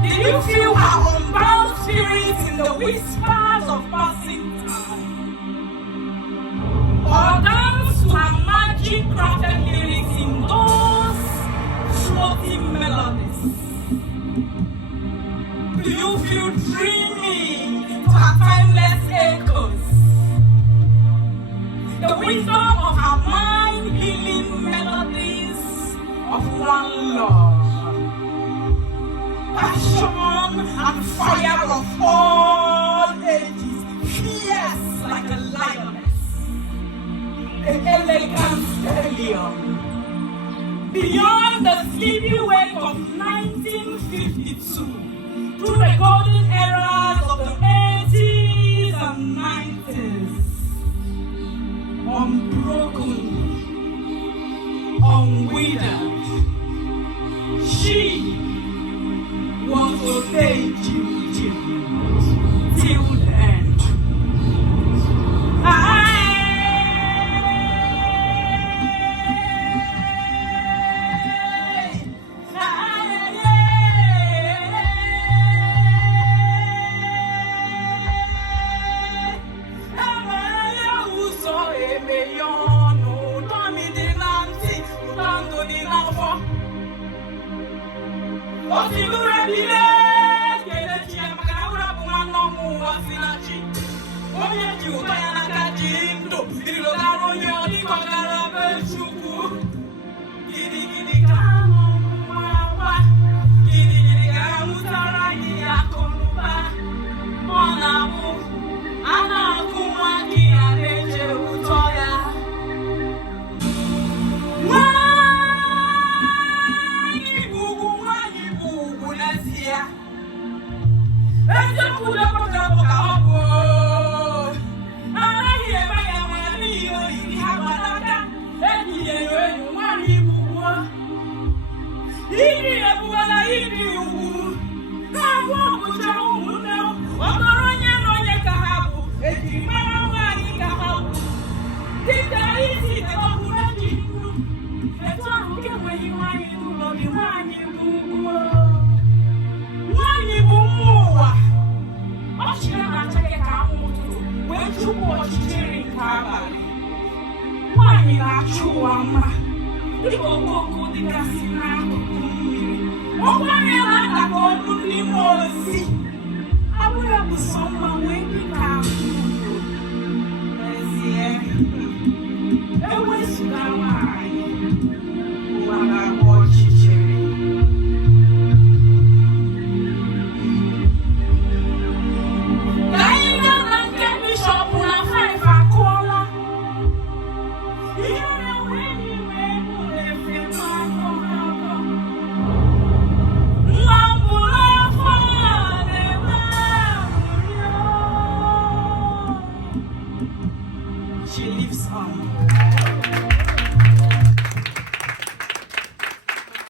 Did you feel her unbound spirit in the whispers of passing time? Or dance to her magic crafted lyrics in those floating melodies? Do you feel dreamy to her timeless echoes? The wisdom of her mind-healing melodies of one love. Passion and fire of all ages, fierce like a lioness, an elegant stallion. Beyond the sleepy wake of 1952, through the golden eras of the 80s and 90s, unbroken, unwithered, she wants to take you till the end. People go the casino.